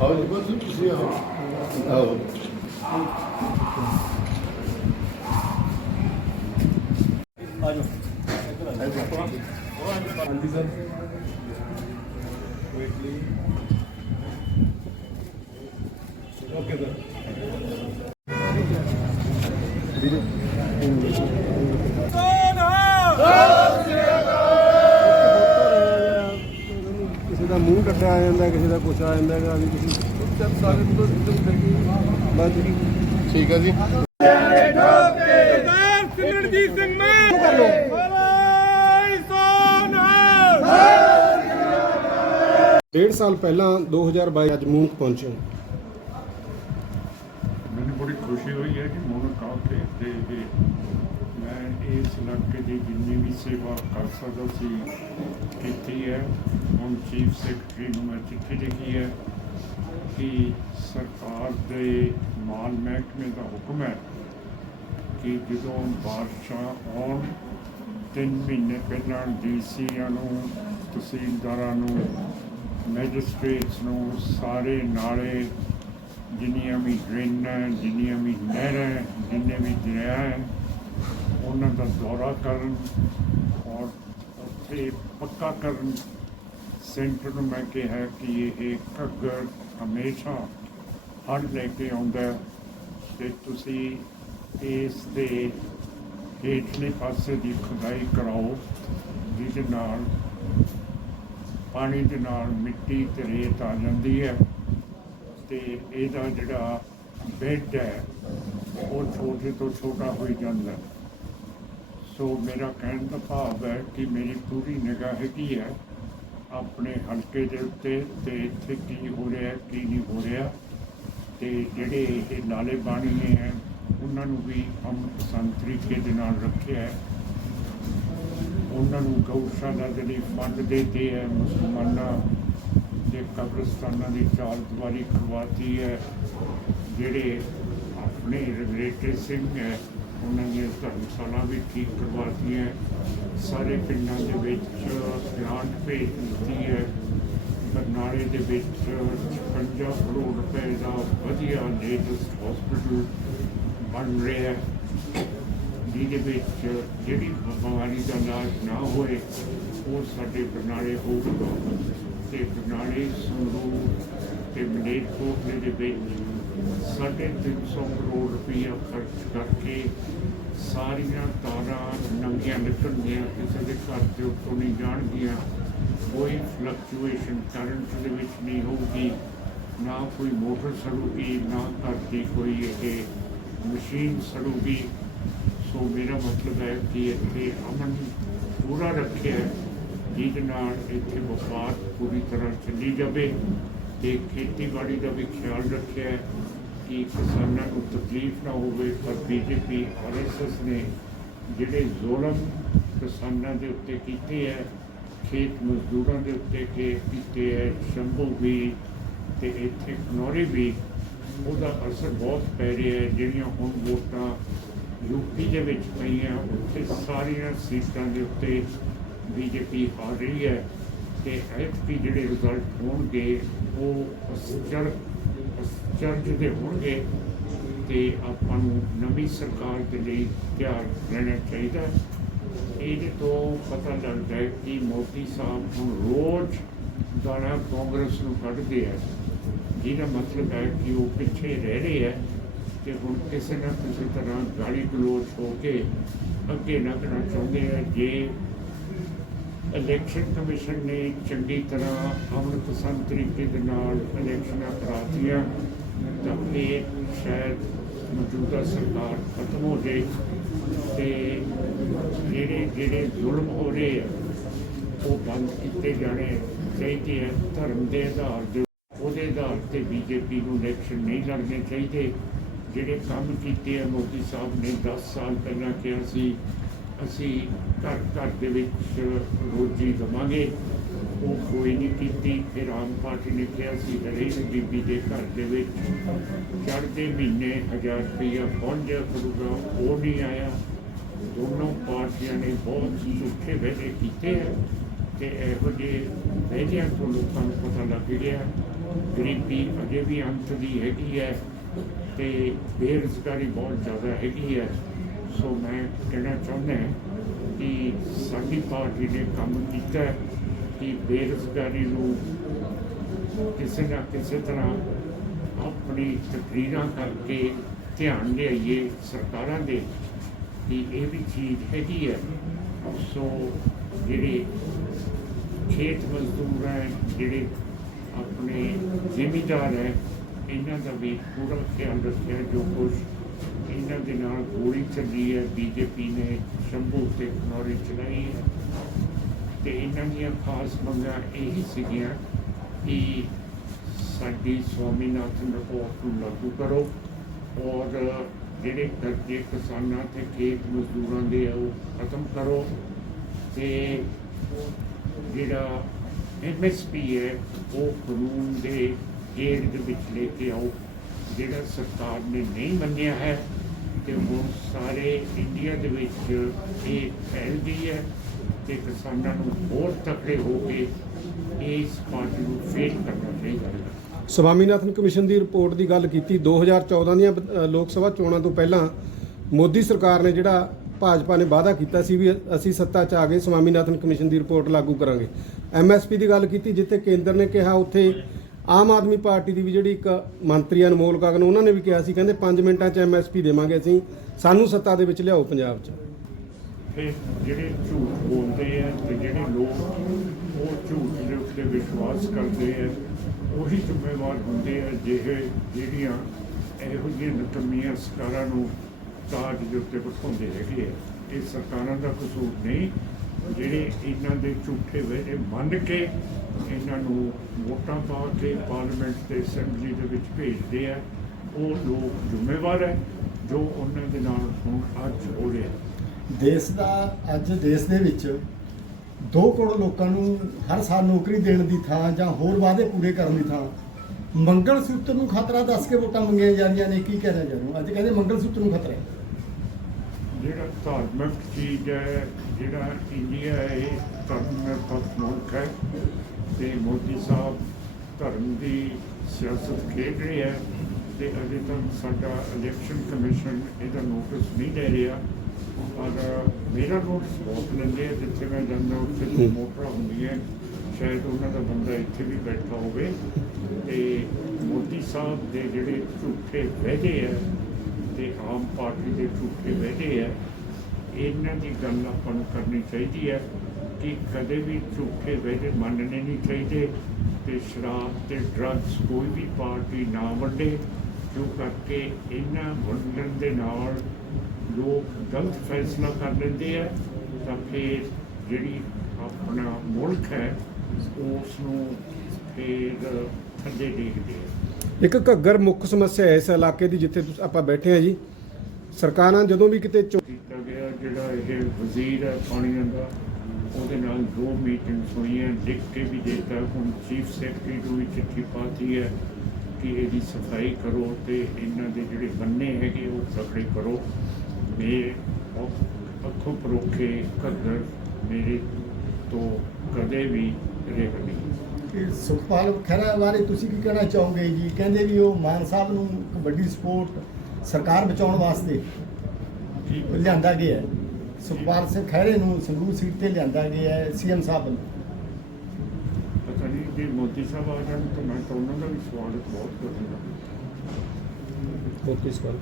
ਆਓ ਜੀ ਬਸ ਤੁਸੀਂ ਆਓ ਆਓ ਹਾਂਜੀ ਸਰ ਓਕੇ ਸਰ ਜਾਂਦਾ, ਕਿਸੇ ਦਾ ਕੁਛ ਆ ਜਾਂਦਾ ਹੈਗਾ ਵੀ ਤੁਸੀਂ ਚੱਲ ਸਾਰੇ ਤੋਂ ਸਿੱਧੇ ਬਸ ਜੀ, ਠੀਕ ਹੈ ਜੀ। ਸਰਦਾਰ ਸਿਮਰਜੀਤ ਸਿੰਘ ਮਾਨ ਕਰ ਲੋ ਡੇਢ ਸਾਲ ਪਹਿਲਾਂ 2022 ਅੱਜ ਮੂੰਹ ਪਹੁੰਚੇ ਮੈਨੂੰ ਬੜੀ ਖੁਸ਼ੀ ਹੋਈ ਹੈ ਕਿ ਮੋਨਕ ਆ ਕੇ ਤੇ ਇਸ ਇਲਾਕੇ ਦੀ ਜਿੰਨੀ ਵੀ ਸੇਵਾ ਕਰ ਸਕਦਾ ਸੀ, ਕੀਤੀ ਹੈ। ਹੁਣ ਚੀਫ ਸੈਕਟਰੀ ਨੂੰ ਮੈਂ ਚਿੱਠੀ ਲਿਖੀ ਹੈ ਕਿ ਸਰਕਾਰ ਦੇ ਮਾਲ ਮਹਿਕਮੇ ਦਾ ਹੁਕਮ ਹੈ ਕਿ ਜਦੋਂ ਬਾਰਿਸ਼ਾਂ ਆਉਣ, ਤਿੰਨ ਮਹੀਨੇ ਪਹਿਲਾਂ ਡੀਸੀਆਂ ਨੂੰ, ਤਹਿਸੀਲਦਾਰਾਂ ਨੂੰ, ਮੈਜਿਸਟ੍ਰੇਟਸ ਨੂੰ, ਸਾਰੇ ਨਾਲੇ ਜਿੰਨੀਆਂ ਵੀ ਡਰੇਨਾਂ, ਜਿੰਨੀਆਂ ਵੀ ਨਹਿਰਾਂ, ਜਿੰਨੇ ਵੀ ਦਰਿਆ ਹੈ ਉਹਨਾਂ ਦਾ ਦੌਰਾ ਕਰਨ ਔਰ ਉੱਥੇ ਪੱਕਾ ਕਰਨ ਸੈਂਟਰ ਨੂੰ ਮੈਂ ਕਿਹਾ ਕਿ ਇਹ ਘੱਗਰ ਹਮੇਸ਼ਾ ਹੜ੍ਹ ਲੈ ਕੇ ਆਉਂਦਾ ਹੈ ਤੇ ਤੁਸੀਂ ਇਸ ਦੇ ਹੇਠਲੇ ਪਾਸੇ ਦੀ ਖੁਦਾਈ ਕਰਾਓ, ਜਿਹਦੇ ਨਾਲ ਪਾਣੀ ਦੇ ਨਾਲ ਮਿੱਟੀ ਤੇ ਰੇਤ ਆ ਜਾਂਦੀ ਹੈ ਤੇ ਇਹਦਾ ਜਿਹੜਾ ਬੈੱਡ ਹੈ, ਉਹ ਛੋਟੇ ਤੋਂ ਛੋਟਾ ਹੋਈ ਜਾਂਦਾ ਹੈ। ਸੋ ਮੇਰਾ ਕਹਿਣ ਦਾ ਭਾਵ ਹੈ ਕਿ ਮੇਰੀ ਪੂਰੀ ਨਿਗਾਹ ਹੈਗੀ ਹੈ। ਆਪਣੇ ਹਲਕੇ ਦੇ ਉੱਤੇ ਤੇ ਇੱਥੇ ਕੀ ਹੋ ਰਿਹਾ ਕੀ ਨਹੀਂ ਹੋ ਰਿਹਾ। ਤੇ ਜਿਹੜੇ ਇਹ ਨਾਲੇ ਬਾਣੀ ਹੈ ਉਹਨਾਂ ਨੂੰ ਵੀ ਅਮਨ ਪਸੰਦ ਤਰੀਕੇ ਦੇ ਨਾਲ ਰੱਖਿਆ ਹੈ। ਉਹਨਾਂ ਨੂੰ ਗਊਸ਼ਾਲਾ ਦੇ ਲਈ ਫੰਡ ਦੇਤੇ ਹੈ, ਮੁਸਲਮਾਨਾਂ ਦੇ ਕਬਰਸਤਾਨਾਂ ਦੀ ਚਾਲ ਦੀਵਾਰੀ ਕਰਵਾਤੀ ਹੈ। ਜਿਹੜੇ ਆਪਣੇ ਰਿਲੇਟਿਵ ਸਿੰਘ ਹੈ ਉਹਨਾਂ ਦੀਆਂ ਧਰਮਸ਼ਾਲਾ ਵੀ ਠੀਕ ਕਰਵਾਤੀਆਂ ਸਾਰੇ ਪਿੰਡਾਂ ਦੇ ਵਿੱਚ ਪਲਾਂਟ ਭੇਜ ਦਿੱਤੀ ਹੈ। ਬਰਨਾਲੇ ਦੇ ਵਿੱਚ 50 ਕਰੋੜ ਰੁਪਏ ਦਾ ਵਧੀਆ ਲੇਟੈਸਟ ਹਸਪੀਟਲ ਬਣ ਰਿਹਾ ਹੈ। ਜਿਹਦੇ ਵਿੱਚ ਜਿਹੜੀ ਬਿਮਾਰੀ ਦਾ ਇਲਾਜ ਨਾ ਹੋਏ, ਉਹ ਸਾਡੇ ਬਰਨਾਲੇ ਹੋਊਗਾ। ਤੇ ਬਰਨਾਲੇ ਸੰਗਰੂਰ ਤੇ ਮਲੇਰਕੋਟਲੇ ਦੇ ਵਿੱਚ ਸਾਢੇ ਤਿੰਨ ਸੌ ਕਰੋੜ ਰੁਪਈਆ ਖਰਚ ਕਰਕੇ ਸਾਰੀਆਂ ਤਾਰਾਂ ਨੰਗੀਆਂ ਨਿਕਲਣਗੀਆਂ, ਕਿਸੇ ਦੇ ਘਰ ਦੇ ਉੱਤੋਂ ਨਹੀਂ ਜਾਣਗੀਆਂ। ਕੋਈ ਫਲਕਚੁਏਸ਼ਨ ਕਰੰਟ ਦੇ ਵਿੱਚ ਨਹੀਂ ਹੋਊਗੀ, ਨਾ ਕੋਈ ਮੋਟਰ ਸੜੂਗੀ, ਨਾ ਘਰ ਦੀ ਕੋਈ ਇਹ ਮਸ਼ੀਨ ਸੜੂਗੀ। ਸੋ ਮੇਰਾ ਮਤਲਬ ਹੈ ਕਿ ਇੱਥੇ ਅਮਨ ਪੂਰਾ ਰੱਖਿਆ ਜਿਹਦੇ ਨਾਲ ਇੱਥੇ ਵਪਾਰ ਪੂਰੀ ਤਰ੍ਹਾਂ ਚੱਲੀ ਜਾਵੇ। ਤੇ ਖੇਤੀਬਾੜੀ ਦਾ ਵੀ ਖਿਆਲ ਰੱਖਿਆ ਕਿ ਕਿਸਾਨਾਂ ਨੂੰ ਤਕਲੀਫ ਨਾ ਹੋਵੇ, ਪਰ ਬੀਜੇਪੀ ਆਰਐਸਐਸ ਨੇ ਜਿਹੜੇ ਜ਼ੁਲਮ ਕਿਸਾਨਾਂ ਦੇ ਉੱਤੇ ਕੀਤੇ ਹੈ, ਖੇਤ ਮਜ਼ਦੂਰਾਂ ਦੇ ਉੱਤੇ ਕੇ ਕੀਤੇ ਹੈ, ਸ਼ੰਭੂ ਵੀ ਤੇ ਇੱਥੇ ਖਨੌਰੀ ਵੀ, ਉਹਦਾ ਅਸਰ ਬਹੁਤ ਪੈ ਰਿਹਾ ਹੈ, ਜਿਹੜੀਆਂ ਹੁਣ ਵੋਟਾਂ ਯੂਪੀ ਦੇ ਵਿੱਚ ਪਈਆਂ, ਉੱਥੇ ਸਾਰੀਆਂ ਸੀਟਾਂ ਦੇ ਉੱਤੇ ਬੀਜੇਪੀ ਹਾਰ ਰਹੀ ਹੈ। ਤੇ ਐਤਕੀ ਜਿਹੜੇ ਰਿਜ਼ਲਟ ਹੋਣਗੇ, ਉਹ ਅਸਚਰ ਅਸਚਰਜ ਦੇ ਹੋਣਗੇ ਤੇ ਆਪਾਂ ਨੂੰ ਨਵੀਂ ਸਰਕਾਰ ਦੇ ਲਈ ਤਿਆਰ ਰਹਿਣਾ ਚਾਹੀਦਾ ਇਹਦੇ ਤੋਂ ਪਤਾ ਲੱਗਦਾ ਹੈ ਕਿ ਮੋਦੀ ਸਾਹਿਬ ਹੁਣ ਰੋਜ਼ ਗਾਲਾਂ ਕਾਂਗਰਸ ਨੂੰ ਕੱਢਦੇ ਆ। ਜਿਹਦਾ ਮਤਲਬ ਹੈ ਕਿ ਉਹ ਪਿੱਛੇ ਰਹਿ ਰਹੇ ਹੈ ਤੇ ਹੁਣ ਕਿਸੇ ਨਾ ਕਿਸੇ ਤਰ੍ਹਾਂ ਗਾਲੀ ਗਲੋਚ ਹੋ ਕੇ ਅੱਗੇ ਲੰਘਣਾ ਚਾਹੁੰਦੇ ਆ। ਜੇ ਇਲੈਕਸ਼ਨ ਕਮਿਸ਼ਨ ਨੇ ਚੰਗੀ ਤਰ੍ਹਾਂ ਅਮਨ ਪਸੰਦ ਤਰੀਕੇ ਦੇ ਨਾਲ ਇਲੈਕਸ਼ਨਾਂ ਕਰਾਤੀਆਂ, ਤਾਂ ਇਹ ਸ਼ਾਇਦ ਮੌਜੂਦਾ ਸਰਕਾਰ ਖਤਮ ਹੋ ਜਾਏ ਤੇ ਜਿਹੜੇ ਜਿਹੜੇ ਜ਼ੁਲਮ ਹੋ ਰਹੇ ਆ, ਉਹ ਬੰਦ ਕੀਤੇ ਜਾਣੇ ਚਾਹੀਦੇ ਆ। ਧਰਮ ਦੇ ਆਧਾਰ 'ਤੇ, ਉਹਦੇ ਆਧਾਰ ਤੇ ਬੀਜੇਪੀ ਨੂੰ ਇਲੈਕਸ਼ਨ ਨਹੀਂ ਲੜਨੇ ਚਾਹੀਦੇ। ਜਿਹੜੇ ਕੰਮ ਕੀਤੇ ਆ, ਮੋਦੀ ਸਾਹਿਬ ਨੇ 10 ਸਾਲ ਪਹਿਲਾਂ ਕਿਹਾ ਸੀ ਅਸੀਂ ਘਰ ਘਰ ਦੇ ਵਿੱਚ ਰੋਜੀ ਦਵਾਂਗੇ ਉਹ ਕੋਈ ਨਹੀਂ ਕੀਤੀ। ਫਿਰ ਆਮ ਪਾਰਟੀ ਨੇ ਕਿਹਾ ਸੀ ਹਰੇਕ ਬੀਬੀ ਦੇ ਘਰ ਦੇ ਵਿੱਚ ਚੜ੍ਹਦੇ ਮਹੀਨੇ 1000 ਰੁਪਈਆ ਪਹੁੰਚਿਆ ਕਰੂਗਾ। ਉਹ ਨਹੀਂ ਆਇਆ। ਦੋਨੋਂ ਪਾਰਟੀਆਂ ਨੇ ਬਹੁਤ ਝੂਠੇ ਵਾਅਦੇ ਕੀਤੇ ਹੈ ਤੇ ਇਹੋ ਜਿਹੇ ਵਹਿਜਿਆਂ ਤੋਂ ਲੋਕਾਂ ਨੂੰ ਪਤਾ ਲੱਗ ਗਿਆ। ਗਰੀਬੀ ਅਜੇ ਵੀ ਅੰਤ ਦੀ ਹੈਗੀ ਹੈ ਤੇ ਬੇਰੁਜ਼ਗਾਰੀ ਬਹੁਤ ਜ਼ਿਆਦਾ ਹੈਗੀ ਹੈ। ਸੋ ਮੈਂ ਕਹਿਣਾ ਚਾਹੁੰਦਾ ਕਿ ਸਾਡੀ ਪਾਰਟੀ ਨੇ ਕੰਮ ਕੀਤਾ ਕਿ ਬੇਰੁਜ਼ਗਾਰੀ ਨੂੰ ਕਿਸੇ ਨਾ ਕਿਸੇ ਤਰ੍ਹਾਂ ਆਪਣੀ ਤਕਰੀਰਾਂ ਕਰਕੇ ਧਿਆਨ ਲਿਆਈਏ ਸਰਕਾਰਾਂ ਦੇ, ਕਿ ਇਹ ਵੀ ਚੀਜ਼ ਹੈਗੀ ਹੈ। ਸੋ ਜਿਹੜੇ ਖੇਤ ਮਜ਼ਦੂਰ ਹੈ, ਜਿਹੜੇ ਆਪਣੇ ਜ਼ਿਮੀਦਾਰ ਹੈ, ਇਹਨਾਂ ਦਾ ਵੀ ਪੂਰਾ ਖਿਆਲ ਰੱਖਿਆ ਜੋ ਕੁਛ ਇਹਨਾਂ ਦੇ ਨਾਲ ਗੋਲੀ ਚੱਲੀ ਹੈ, ਬੀਜੇਪੀ ਨੇ ਸ਼ੰਭੂ ਤੇ ਖਨੌਰੀ ਚਲਾਈ ਹੈ। ਤੇ ਇਹਨਾਂ ਦੀਆਂ ਖਾਸ ਮੰਗਾਂ ਇਹ ਸੀਗੀਆਂ ਕਿ ਸਾਡੀ ਸਵਾਮੀਨਾਥਨ ਰਿਪੋਰਟ ਨੂੰ ਲਾਗੂ ਕਰੋ ਔਰ ਜਿਹੜੇ ਕਰਜ਼ੇ ਕਿਸਾਨਾਂ ਤੇ ਖੇਤ ਮਜ਼ਦੂਰਾਂ ਦੇ ਆ, ਉਹ ਖਤਮ ਕਰੋ। ਤੇ ਜਿਹੜਾ ਐਮਐਸਪੀ ਹੈ, ਉਹ ਕਾਨੂੰਨ ਦੇ ਗੇੜ ਦੇ ਵਿੱਚ ਲੈ ਕੇ ਆਓ। ਜਿਹੜਾ ਸਰਕਾਰ ਨੇ ਨਹੀਂ ਮੰਨਿਆ ਹੈ ਤੇ ਹੁਣ ਸਾਰੇ ਇੰਡੀਆ ਦੇ ਵਿੱਚ ਇਹ ਫੈਲ ਹੈ ਤੇ ਕਿਸਾਨਾਂ ਨੂੰ ਹੋਰ ਤਕੜੇ ਹੋ ਕੇ ਇਸ ਪਾਰਟੀ ਨੂੰ ਫੇਲ ਕਰਨਾ ਚਾਹੀਦਾ ਸਵਾਮੀਨਾਥਨ ਕਮਿਸ਼ਨ ਦੀ ਰਿਪੋਰਟ ਦੀ ਗੱਲ ਕੀਤੀ 2014 ਦੀਆਂ ਅ, ਲੋਕ ਸਭਾ ਚੋਣਾਂ ਤੋਂ ਪਹਿਲਾਂ ਮੋਦੀ ਸਰਕਾਰ ਨੇ ਜਿਹੜਾ ਭਾਜਪਾ ਨੇ ਵਾਅਦਾ ਕੀਤਾ ਸੀ ਵੀ ਅਸੀਂ ਸੱਤਾ 'ਚ ਆ ਗਏ ਸਵਾਮੀਨਾਥਨ ਕਮਿਸ਼ਨ ਦੀ ਰਿਪੋਰਟ ਲਾਗੂ ਕਰਾਂਗੇ। ਐਮਐਸਪੀ ਦੀ ਗੱਲ ਕੀਤੀ ਜਿੱਥੇ ਕੇਂਦਰ ਨੇ ਕਿਹਾ ਉੱਥੇ ਆਮ ਆਦਮੀ ਪਾਰਟੀ ਦੀ ਵੀ ਜਿਹੜੀ ਇੱਕ ਮੰਤਰੀ ਅਨਮੋਲ ਗਗਨ ਉਹਨਾਂ ਨੇ ਵੀ ਕਿਹਾ ਸੀ, ਕਹਿੰਦੇ 5 ਮਿੰਟਾਂ 'ਚ ਐਮਐਸਪੀ ਦੇਵਾਂਗੇ ਅਸੀਂ, ਸਾਨੂੰ ਸੱਤਾ ਦੇ ਵਿੱਚ ਲਿਆਓ ਪੰਜਾਬ 'ਚ। ਫਿਰ ਜਿਹੜੇ ਝੂਠ ਬੋਲਦੇ ਆ ਤੇ ਜਿਹੜੇ ਲੋਕ ਉਹ ਝੂਠ ਦੇ ਉੱਤੇ ਵਿਸ਼ਵਾਸ ਕਰਦੇ ਆ, ਉਹੀ ਜ਼ਿੰਮੇਵਾਰ ਹੁੰਦੇ ਆ ਜਿਹੇ ਜਿਹੜੀਆਂ ਇਹੋ ਜਿਹੀਆਂ ਨਕਮੀਆਂ ਸਰਕਾਰਾਂ ਨੂੰ ਤਾਜ ਦੇ ਉੱਤੇ ਬਿਠਾਉਂਦੇ ਹੈਗੇ ਆ। ਇਹ ਸਰਕਾਰਾਂ ਦਾ ਕਸੂਰ ਨਹੀਂ ਜਿਹੜੇ ਇਹਨਾਂ ਦੇ ਝੂਠੇ ਵੇਰੇ ਮੰਨ ਕੇ ਇਹਨਾਂ ਨੂੰ ਵੋਟਾਂ ਪਾ ਕੇ ਪਾਰਲੀਮੈਂਟ ਤੇ ਅਸੈਂਬਲੀ ਦੇ ਵਿੱਚ ਭੇਜਦੇ ਆ, ਉਹ ਲੋਕ ਜ਼ਿੰਮੇਵਾਰ ਹੈ ਜੋ ਉਹਨਾਂ ਦੇ ਨਾਲ ਹੁਣ ਅੱਜ ਹੋ ਰਿਹਾ ਦੇਸ਼ ਦਾ ਅੱਜ ਦੇਸ਼ ਦੇ ਵਿੱਚ 2 ਕਰੋੜ ਲੋਕਾਂ ਨੂੰ ਹਰ ਸਾਲ ਨੌਕਰੀ ਦੇਣ ਦੀ ਥਾਂ ਜਾਂ ਹੋਰ ਵਾਅਦੇ ਪੂਰੇ ਕਰਨ ਦੀ ਥਾਂ ਮੰਗਲ ਸੂਤਰ ਨੂੰ ਖਤਰਾ ਦੱਸ ਕੇ ਵੋਟਾਂ ਮੰਗੀਆਂ ਜਾ ਰਹੀਆਂ ਨੇ, ਕੀ ਕਹਿਣਾ ਚਾਹੁੰਦੇ ਹੋ? ਅੱਜ ਕਹਿੰਦੇ ਮੰਗਲ ਸੂਤਰ ਨੂੰ ਖਤਰਾ ਹੈ। ਜਿਹੜਾ ਧਾਰਮਿਕ ਚੀਜ਼ ਹੈ ਜਿਹੜਾ ਇੰਡੀਆ ਹੈ ਇਹ ਧਰਮ ਨਿਰਪੱਖ ਮੁਲਕ ਹੈ ਤੇ ਮੋਦੀ ਸਾਹਿਬ ਧਰਮ ਦੀ ਸਿਆਸਤ ਖੇਡ ਰਹੇ ਹੈ ਤੇ ਅਜੇ ਤੱਕ ਸਾਡਾ ਇਲੈਕਸ਼ਨ ਕਮਿਸ਼ਨ ਇਹਦਾ ਨੋਟਿਸ ਨਹੀਂ ਦੇ ਰਿਹਾ। ਪਰ ਮੇਰਾ ਨੋਟਿਸ ਬਹੁਤ ਆ ਜਿੱਥੇ ਮੈਂ ਜਾਂਦਾ ਉੱਥੇ ਮੋਟਰਾਂ ਹੁੰਦੀਆਂ ਸ਼ਾਇਦ ਉਹਨਾਂ ਦਾ ਬੰਦਾ ਇੱਥੇ ਵੀ ਬੈਠਾ ਹੋਵੇ। ਤੇ ਮੋਦੀ ਸਾਹਿਬ ਦੇ ਜਿਹੜੇ ਝੂਠੇ ਵਾਅਦੇ ਆ ਤੇ ਆਮ ਪਾਰਟੀ ਦੇ ਝੂਠੇ ਵਾਅਦੇ ਹੈ ਇਹਨਾਂ ਦੀ ਗੱਲ ਆਪਾਂ ਨੂੰ ਕਰਨੀ ਚਾਹੀਦੀ ਹੈ ਕਿ ਕਦੇ ਵੀ ਝੂਠੇ ਵਾਅਦੇ ਮੰਨਣੇ ਨਹੀਂ ਚਾਹੀਦੇ ਤੇ ਸ਼ਰਾਬ ਤੇ ਡਰੱਗਸ ਕੋਈ ਵੀ ਪਾਰਟੀ ਨਾ ਵੰਡੇ, ਜੋ ਕਰਕੇ ਇਹਨਾਂ ਵੰਡਣ ਦੇ ਨਾਲ ਲੋਕ ਗਲਤ ਫੈਸਲਾ ਕਰ ਲੈਂਦੇ ਆ, ਤਾਂ ਫਿਰ ਜਿਹੜੀ ਆਪਣਾ ਮੁਲਕ ਹੈ, ਉਸ ਨੂੰ ਫਿਰ ਥੱਲੇ ਦੇਖਦੇ ਆ। ਇੱਕ ਘੱਗਰ ਮੁੱਖ ਸਮੱਸਿਆ ਹੈ ਇਸ ਇਲਾਕੇ ਦੀ ਜਿੱਥੇ ਤੁਸੀਂ, ਆਪਾਂ ਬੈਠੇ ਹਾਂ ਜੀ। ਸਰਕਾਰਾਂ ਜਦੋਂ ਵੀ ਕਿਤੇ ਚੋ- ਕੀਤਾ ਗਿਆ, ਜਿਹੜਾ ਇਹ ਵਜ਼ੀਰ ਹੈ ਪਾਣੀਆਂ ਦਾ ਉਹਦੇ ਨਾਲ ਦੋ ਮੀਟਿੰਗਸ ਹੋਈਆਂ, ਲਿਖ ਕੇ ਵੀ ਦਿੱਤਾ। ਹੁਣ ਚੀਫ ਸੈਕਟਰੀ ਨੂੰ ਵੀ ਚਿੱਠੀ ਪਾਤੀ ਹੈ ਕਿ ਇਹਦੀ ਸਫ਼ਾਈ ਕਰੋ ਤੇ ਇਹਨਾਂ ਦੇ ਜਿਹੜੇ ਬੰਨੇ ਹੈਗੇ, ਉਹ ਤਕੜੇ ਕਰੋ। ਮੇਰੇ ਅੱਖ- ਅੱਖੋਂ ਪਰੋਖੇ ਘੱਗਰ ਮੇਰੇ ਤੋਂ ਕਦੇ ਵੀ ਰਹਿ ਨਹੀਂ। ਕਿ ਸੁਖਪਾਲ ਖਹਿਰਾ ਬਾਰੇ ਤੁਸੀਂ ਕੀ ਕਹਿਣਾ ਚਾਹੋਗੇ ਜੀ? ਕਹਿੰਦੇ ਵੀ ਉਹ ਮਾਨ ਸਾਹਿਬ ਨੂੰ ਇੱਕ ਵੱਡੀ ਸਪੋਰਟ ਸਰਕਾਰ ਬਚਾਉਣ ਵਾਸਤੇ ਲਿਆਂਦਾ ਗਿਆ ਹੈ। ਸੁਖਪਾਲ ਸਿੰਘ ਖਹਿਰੇ ਨੂੰ ਸੰਗਰੂਰ ਸੀਟ ਤੇ ਲਿਆਂਦਾ ਗਿਆ ਹੈ ਸੀਐਮ ਸਾਹਿਬ ਵੱਲੋਂ। ਪਤਾ ਨਹੀਂ ਜੇ ਮੋਦੀ ਸਾਹਿਬ ਆ ਜਾਣ ਤਾਂ ਮੈਂ ਤਾਂ ਉਹਨਾਂ ਦਾ ਵੀ ਸਵਾਗਤ ਬਹੁਤ ਕਰਾਂਗਾ। ਹੋਰ ਕਿਸ ਗੱਲ